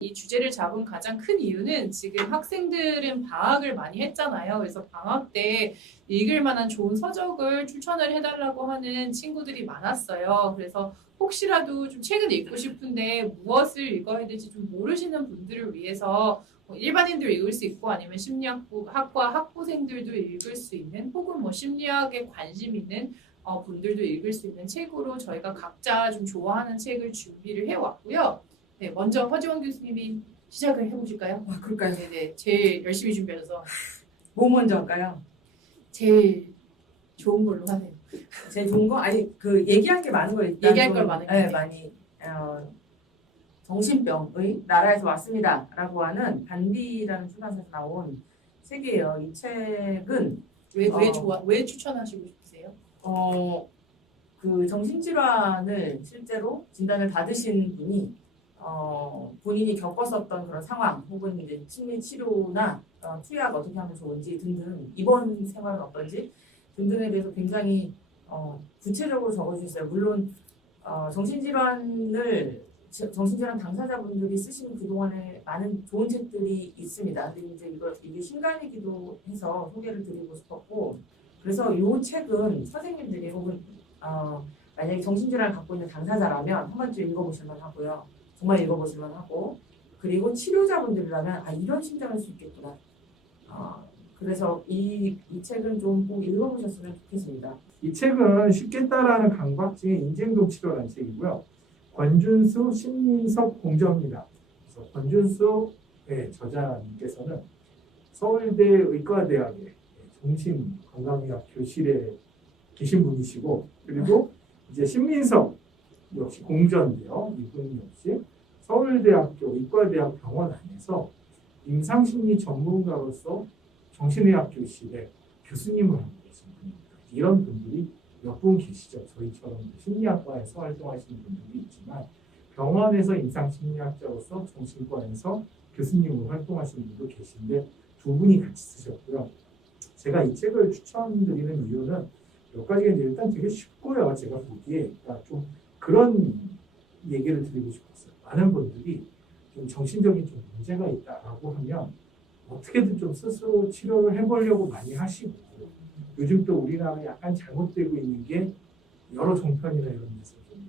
이 주제를 잡은 가장 큰 이유는 지금 학생들은 방학을 많이 했잖아요. 그래서 방학 때 읽을 만한 좋은 서적을 추천을 해달라고 하는 친구들이 많았어요. 그래서 혹시라도 좀 책을 읽고 싶은데 무엇을 읽어야 될지 좀 모르시는 분들을 위해서 일반인도 읽을 수 있고 아니면 심리학과 학부생들도 읽을 수 있는 혹은 심리학에 관심 있는 분들도 읽을 수 있는 책으로 저희가 각자 좀 좋아하는 책을 준비를 해왔고요. 네, 먼저 허지원 교수님이 시작을 해보실까요? 그럴까요? 네네, 제일 열심히 준비하셔서 뭐 먼저 할까요? 제일 좋은 걸로 하세요. 제일 좋은 거? 아니 그 얘기할 게 많은 거 일단 얘기할 걸 많은 거 네, 같아요. 많이 정신병의 나라에서 왔습니다 라고 하는 반디라는 출판사에서 나온 책이에요. 이 책은 왜 추천하시고 싶으세요? 그 정신질환을 실제로 진단을 받으신 분이 본인이 겪었었던 그런 상황 혹은 이제 심리 치료나 투약 어떻게 하면 좋은지 등등 입원 생활은 어떤지 등등에 대해서 굉장히 구체적으로 적어주셨어요. 물론 정신질환 당사자분들이 쓰시는 그동안에 많은 좋은 책들이 있습니다. 근데 이제 이게 신간이기도 해서 소개를 드리고 싶었고, 그래서 이 책은 선생님들이 혹은 만약에 정신질환을 갖고 있는 당사자라면 한 번쯤 읽어보실만 하고요. 정말 읽어보실만 하고, 그리고 치료자분들이라면 이런 심정일 수 있겠구나. 그래서 이 책은 좀 꼭 읽어보셨으면 좋겠습니다. 이 책은 쉽게 따라하는 강박증의 인지행동 치료라는 책이고요. 권준수, 신민석 공저입니다. 그래서 권준수의 저자님께서는 서울대 의과대학의 정신건강의학 교실에 계신 분이시고, 그리고 이제 신민석 역시 공저인데요. 이분 역시 서울대학교 의과대학 병원 안에서 임상심리 전문가로서 정신의학 교실에 교수님을 하고 계신 분입니다. 이런 분들이 몇 분 계시죠. 저희처럼 심리학과에서 활동하시는 분들이 있지만 병원에서 임상심리학자로서 정신과에서 교수님으로 활동하시는 분도 계신데 두 분이 같이 쓰셨고요. 제가 이 책을 추천드리는 이유는 몇 가지가 있는데 일단 되게 쉽고요. 제가 보기에 그러니까 좀 그런 얘기를 드리고 싶었어요. 많은 분들이 좀 정신적인 좀 문제가 있다라고 하면 어떻게든 좀 스스로 치료를 해보려고 많이 하시고, 요즘 또 우리나라에 약간 잘못되고 있는 게 여러 종편이나 이런 데서 좀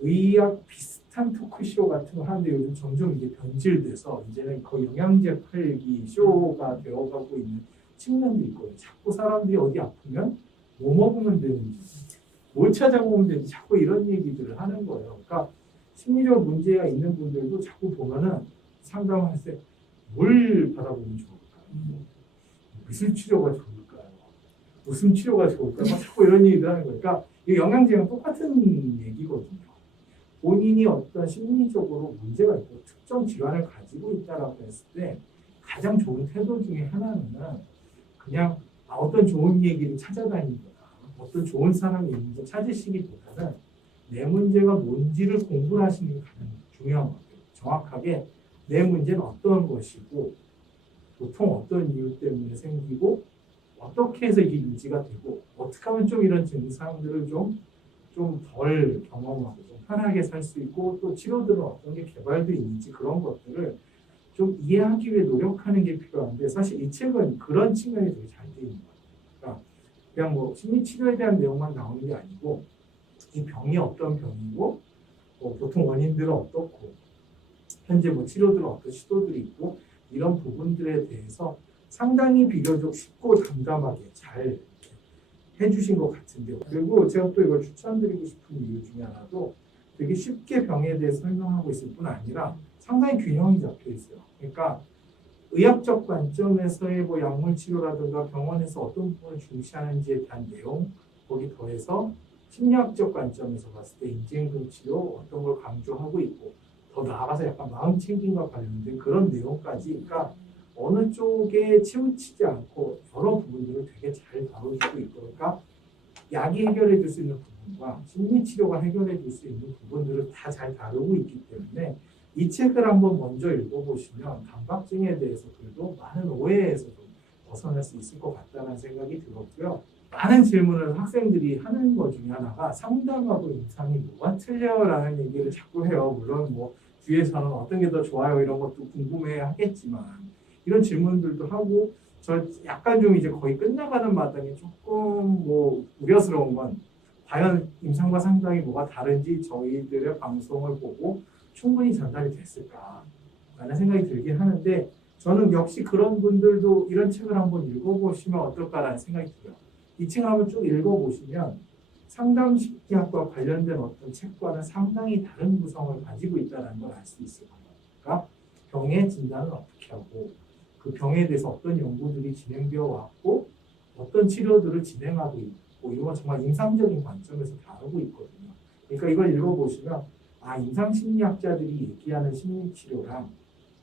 의학 비슷한 토크쇼 같은 거 하는데 요즘 점점 이게 변질돼서 이제는 거의 영양제 팔기 쇼가 되어가고 있는 측면도 있고요. 자꾸 사람들이 어디 아프면 뭐 먹으면 되는지, 뭘 찾아보면 되는지 자꾸 이런 얘기들을 하는 거예요. 그러니까 심리적 문제가 있는 분들도 자꾸 보면은 상담할 때 뭘 받아보면 좋을까요? 무슨 치료가 좋을까요? 무슨 치료가 좋을까요? 자꾸 이런 얘기를 하는 거예요. 그러니까 이 영양제랑 똑같은 얘기거든요. 본인이 어떤 심리적으로 문제가 있고 특정 질환을 가지고 있다라고 했을 때 가장 좋은 태도 중에 하나는 그냥 어떤 좋은 얘기를 찾아다니거나 어떤 좋은 사람이 있는지 찾으시기보다는 내 문제가 뭔지를 공부를 하시는 게 가장 중요한 거예요. 정확하게 내 문제는 어떤 것이고 보통 어떤 이유 때문에 생기고 어떻게 해서 이게 유지가 되고 어떻게 하면 좀 이런 증상들을 좀 덜 경험하고 좀 편하게 살 수 있고 또 치료들은 어떤 게 개발되어 있는지 그런 것들을 좀 이해하기 위해 노력하는 게 필요한데, 사실 이 책은 그런 측면이 되게 잘 되어 있는 것 같아요. 그러니까 그냥 심리치료에 대한 내용만 나오는 게 아니고 이 병이 어떤 병이고 보통 원인들은 어떻고 현재 치료들은 어떤 시도들이 있고 이런 부분들에 대해서 상당히 비교적 쉽고 담담하게 잘 해주신 것 같은데요. 그리고 제가 또 이걸 추천드리고 싶은 이유 중에 하나도 되게 쉽게 병에 대해서 설명하고 있을 뿐 아니라 상당히 균형이 잡혀 있어요. 그러니까 의학적 관점에서의 약물 치료라든가 병원에서 어떤 부분을 중시하는지에 대한 내용, 거기 더해서 심리학적 관점에서 봤을 때 인지행동 치료 어떤 걸 강조하고 있고 더 나아가서 약간 마음 챙김과 관련된 그런 내용까지, 그러니까 어느 쪽에 치우치지 않고 여러 부분들을 되게 잘 다뤄주고 있고, 그러니까 약이 해결해 줄 수 있는 부분과 심리치료가 해결해 줄 수 있는 부분들을 다 잘 다루고 있기 때문에 이 책을 한번 먼저 읽어보시면 강박증에 대해서 그래도 많은 오해에서 좀 벗어날 수 있을 것 같다는 생각이 들었고요. 많은 질문을 학생들이 하는 것 중에 하나가 상담하고 임상이 뭐가 틀려라는 얘기를 자꾸 해요. 물론 뒤에서는 어떤 게 더 좋아요 이런 것도 궁금해 하겠지만 이런 질문들도 하고 저 약간 좀 이제 거의 끝나가는 마당에 조금 뭐 우려스러운 건 과연 임상과 상담이 뭐가 다른지 저희들의 방송을 보고 충분히 전달이 됐을까라는 생각이 들긴 하는데 저는 역시 그런 분들도 이런 책을 한번 읽어보시면 어떨까라는 생각이 들어요. 이 책 한번 쭉 읽어보시면 상담심리학과 관련된 어떤 책과는 상당히 다른 구성을 가지고 있다는 걸 알 수 있을 거예요. 그러니까 병의 진단을 어떻게 하고 그 병에 대해서 어떤 연구들이 진행되어 왔고 어떤 치료들을 진행하고 있고 이런 건 정말 임상적인 관점에서 다루고 있거든요. 그러니까 이걸 읽어보시면 아 임상심리학자들이 얘기하는 심리치료랑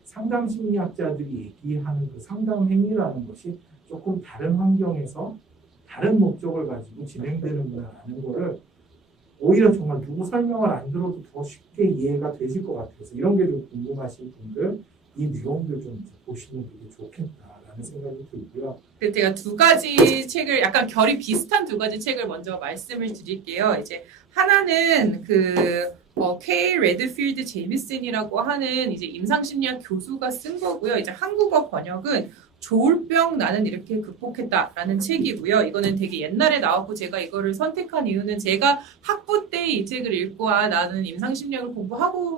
상담심리학자들이 얘기하는 그 상담 행위라는 것이 조금 다른 환경에서 다른 목적을 가지고 진행되는구나라는 거를 오히려 정말 누구 설명을 안 들어도 더 쉽게 이해가 되실 것 같아서 이런 게 좀 궁금하신 분들 이 내용들 좀 이제 보시면 되게 좋겠다라는 생각이 들고요. 그 제가 두 가지 책을 약간 결이 비슷한 두 가지 책을 먼저 말씀을 드릴게요. 이제 하나는 K 레드필드 제미슨이라고 하는 이제 임상심리학 교수가 쓴 거고요. 이제 한국어 번역은 조울병 나는 이렇게 극복했다라는 책이고요. 이거는 되게 옛날에 나왔고 제가 이거를 선택한 이유는 제가 학부 때 이 책을 읽고 아 나는 임상심리학을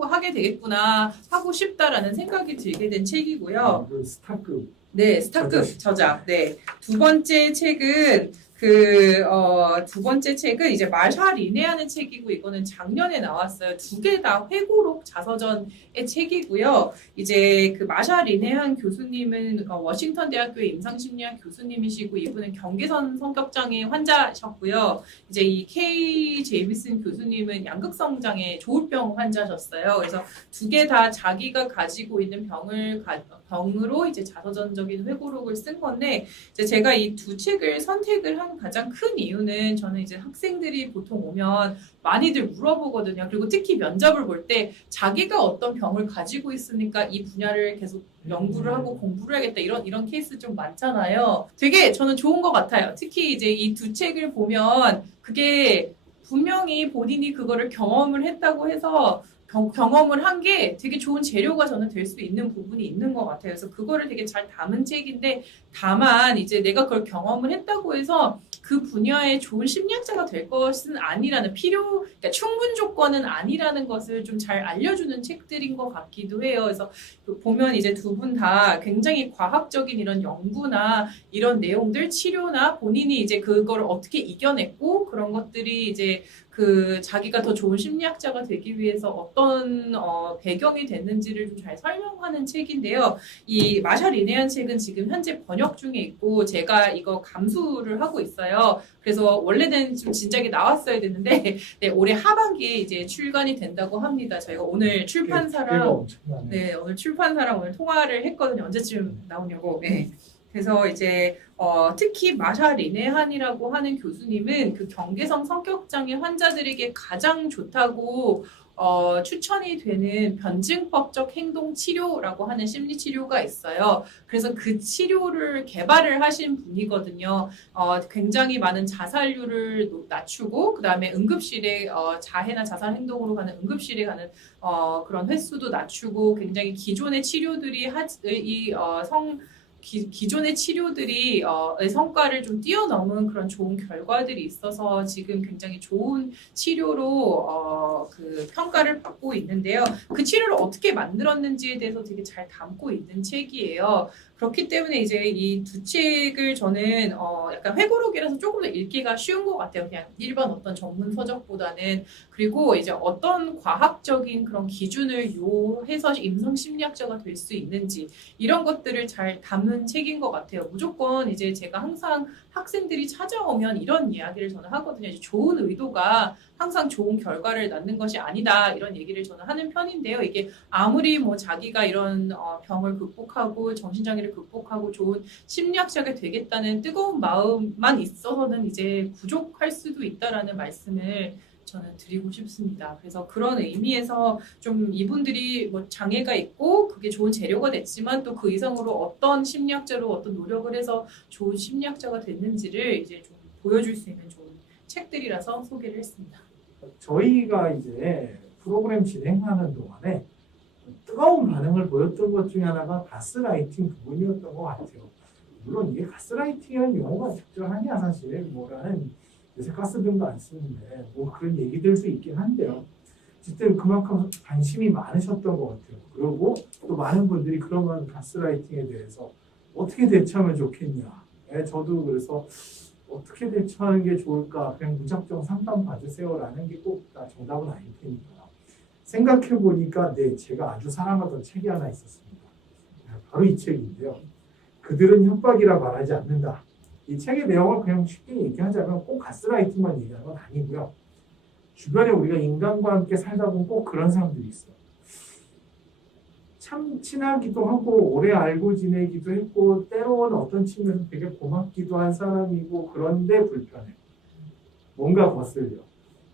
하게 되겠구나 하고 싶다라는 생각이 들게 된 책이고요. 그 스타급 네, 스타급 저작. 네. 두 번째 책은 이제 마샤 리네하는 책이고 이거는 작년에 나왔어요. 두 개 다 회고록 자서전의 책이고요. 이제 그 마샤 리네한 교수님은 워싱턴 대학교의 임상심리학 교수님이시고 이분은 경계선 성격장애 환자셨고요. 이제 이 K 제이미슨 교수님은 양극성 장애 조울병 환자셨어요. 그래서 두 개 다 자기가 가지고 있는 병으로 이제 자서전적인 회고록을 쓴 건데 이제 제가 이 두 책을 선택을 한 가장 큰 이유는 저는 이제 학생들이 보통 오면 많이들 물어보거든요. 그리고 특히 면접을 볼 때 자기가 어떤 병을 가지고 있으니까 이 분야를 계속 연구를 하고 공부를 해야겠다 이런 케이스 좀 많잖아요. 되게 저는 좋은 것 같아요. 특히 이제 이 두 책을 보면 그게 분명히 본인이 그거를 경험을 했다고 해서 경험을 한 게 되게 좋은 재료가 저는 될 수 있는 부분이 있는 것 같아요. 그래서 그거를 되게 잘 담은 책인데 다만 이제 내가 그걸 경험을 했다고 해서 그 분야의 좋은 심리학자가 될 것은 아니라는 그러니까 충분 조건은 아니라는 것을 좀 잘 알려주는 책들인 것 같기도 해요. 그래서 보면 이제 두 분 다 굉장히 과학적인 이런 연구나 이런 내용들, 치료나 본인이 이제 그거를 어떻게 이겨냈고 그런 것들이 이제 자기가 더 좋은 심리학자가 되기 위해서 어떤 배경이 됐는지를 좀 잘 설명하는 책인데요. 이 마샤 리네한 책은 지금 현재 번역 중에 있고 제가 이거 감수를 하고 있어요. 그래서 원래는 좀 진작에 나왔어야 됐는데 네, 올해 하반기에 이제 출간이 된다고 합니다. 저희가 오늘 출판사랑 오늘 출판사랑 오늘 통화를 했거든요. 언제쯤 나오냐고. 네. 그래서 이제 특히 마샤 리네한이라고 하는 교수님은 그 경계성 성격장애 환자들에게 가장 좋다고 추천이 되는 변증법적 행동 치료라고 하는 심리 치료가 있어요. 그래서 그 치료를 개발을 하신 분이거든요. 굉장히 많은 자살률을 낮추고 그다음에 응급실에 자해나 자살 행동으로 가는 응급실에 가는 그런 횟수도 낮추고 굉장히 기존의 치료들이 기존의 치료들이 성과를 좀 뛰어넘은 그런 좋은 결과들이 있어서 지금 굉장히 좋은 치료로 평가를 받고 있는데요. 그 치료를 어떻게 만들었는지에 대해서 되게 잘 담고 있는 책이에요. 그렇기 때문에 이제 이 두 책을 저는 약간 회고록이라서 조금 더 읽기가 쉬운 것 같아요. 그냥 일반 어떤 전문 서적보다는. 그리고 이제 어떤 과학적인 그런 기준을 요해서 임상심리학자가 될 수 있는지 이런 것들을 잘 담은 책인 것 같아요. 무조건 이제 제가 항상 학생들이 찾아오면 이런 이야기를 저는 하거든요. 이제 좋은 의도가 항상 좋은 결과를 낳는 것이 아니다 이런 얘기를 저는 하는 편인데요. 이게 아무리 뭐 자기가 이런 병을 극복하고 정신장애를 극복하고 좋은 심리학자가 되겠다는 뜨거운 마음만 있어서는 이제 부족할 수도 있다라는 말씀을 저는 드리고 싶습니다. 그래서 그런 의미에서 좀 이분들이 뭐 장애가 있고 그게 좋은 재료가 됐지만 또 그 이상으로 어떤 심리학자로 어떤 노력을 해서 좋은 심리학자가 됐는지를 이제 좀 보여줄 수 있는 좋은 책들이라서 소개를 했습니다. 저희가 이제 프로그램 진행하는 동안에 뜨거운 반응을 보였던 것 중에 하나가 가스라이팅 부분이었던 것 같아요. 물론 이게 가스라이팅이라는 용어가 적절하냐 사실 뭐라는 요새 가스등도 안 쓰는데 뭐 그런 얘기들도 있긴 한데요. 어쨌든 그만큼 관심이 많으셨던 것 같아요. 그리고 또 많은 분들이 그러면 가스라이팅에 대해서 어떻게 대처하면 좋겠냐. 저도 그래서 어떻게 대처하는 게 좋을까 그냥 무작정 상담 받으세요라는 게 꼭 정답은 아닐 테니까 생각해 보니까 네 제가 아주 사랑하던 책이 하나 있었습니다. 바로 이 책인데요. 그들은 협박이라 말하지 않는다. 이 책의 내용을 그냥 쉽게 얘기하자면 꼭 가스라이팅만 얘기하는 건 아니고요. 주변에 우리가 인간과 함께 살다 보면 꼭 그런 사람들이 있어요. 참 친하기도 하고 오래 알고 지내기도 했고 때로는 어떤 측면에서 되게 고맙기도 한 사람이고 그런데 불편해. 뭔가 거슬려.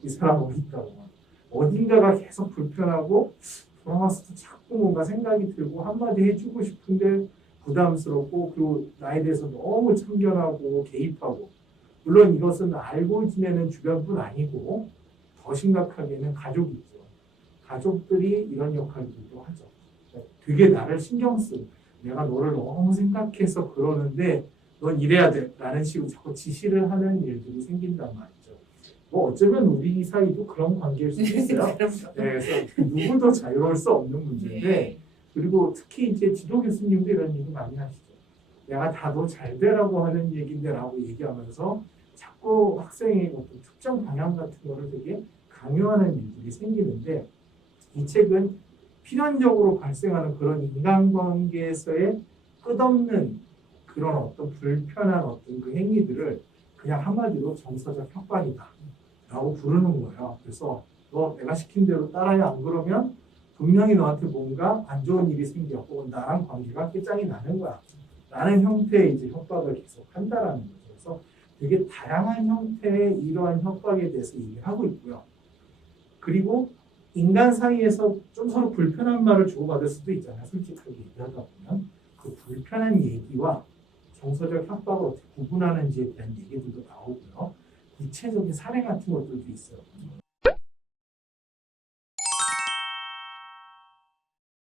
이 사람 어디 있다고. 어딘가가 계속 불편하고 돌아와서도 자꾸 뭔가 생각이 들고 한마디 해주고 싶은데 부담스럽고 그리고 나에 대해서 너무 참견하고 개입하고 물론 이것은 알고 지내는 주변뿐 아니고 더 심각하게는 가족이죠. 가족들이 이런 역할들도 하죠. 되게 나를 신경 쓰고 내가 너를 너무 생각해서 그러는데 넌 이래야 돼 라는 식으로 자꾸 지시를 하는 일들이 생긴단 말이죠. 뭐 어쩌면 우리 사이도 그런 관계일 수도 있어요. 네, 그래서 누구도 자유로울 수 없는 문제인데 네. 그리고 특히 이제 지도 교수님도 이런 얘기 많이 하시죠. 내가 다 너 잘 되라고 하는 얘기인데 라고 얘기하면서 자꾸 학생의 어떤 특정 방향 같은 거를 되게 강요하는 일들이 생기는데 이 책은 필연적으로 발생하는 그런 인간관계에서의 끝없는 그런 어떤 불편한 어떤 그 행위들을 그냥 한마디로 정서적 협박이다 라고 부르는 거예요. 그래서 너 내가 시킨 대로 따라해 안 그러면 분명히 너한테 뭔가 안 좋은 일이 생겨 혹은 나랑 관계가 끝장이 나는 거야 라는 형태의 이제 협박을 계속 한다라는 거죠. 그래서 되게 다양한 형태의 이러한 협박에 대해서 얘기를 하고 있고요. 그리고 인간 사이에서 좀 서로 불편한 말을 주고받을 수도 있잖아요. 솔직하게 얘기하다 보면 그 불편한 얘기와 정서적 협박을 어떻게 구분하는지에 대한 얘기들도 나오고요. 구체적인 사례 같은 것들도 있어요.